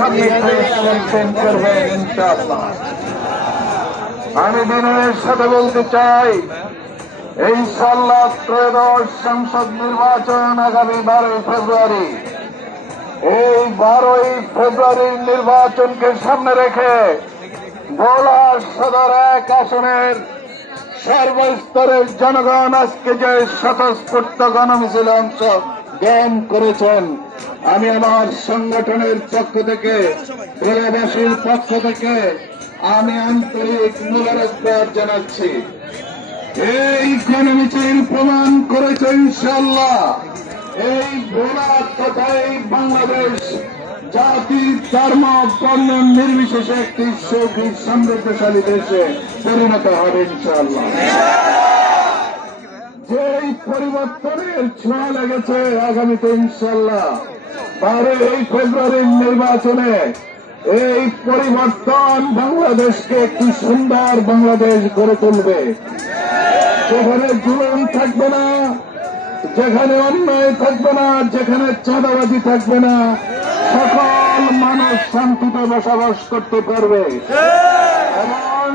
Maintain করবেন ইনশাআল্লাহ। আমি বিনয়ের সাথে বলতে চাই, ইনশাআল্লাহ ত্রয়োদশ সংসদ নির্বাচন আগামী 12 ফেব্রুয়ারি। এই 12 ফেব্রুয়ারির নির্বাচনকে সামনে রেখে ভোলা সদর 1 আসনের সর্বস্তরের জনগণ আজকে যে স্বতঃস্ফূর্ত গণমিছিলে অংশগ্রহণ করেছেন, আমি আমার সংগঠনের পক্ষ থেকে, ভোলাবাসীর পক্ষ থেকে আমি আন্তরিক মোবারকবাদ জানাচ্ছি। এই গণমিছিল প্রমাণ করেছে ইনশাআল্লাহ এই ভোলা তথা এই বাংলাদেশ জাতি ধর্ম বর্ণ নির্বিশেষে একটি সুখী সমৃদ্ধশালী দেশে পরিণত হবে ইনশাআল্লাহ। যেই পরিবর্তনের ছোঁয়া লেগেছে আগামীতে ইনশাআল্লাহ 12 ফেব্রুয়ারির নির্বাচনে এই পরিবর্তন বাংলাদেশকে একটি সুন্দর বাংলাদেশ গড়ে তুলবে, যেখানে জুলুম থাকবে না, যেখানে অন্যায় থাকবে না, যেখানে চাঁদাবাজি থাকবে না, সকল মানুষ শান্তিতে বসবাস করতে পারবে। এবং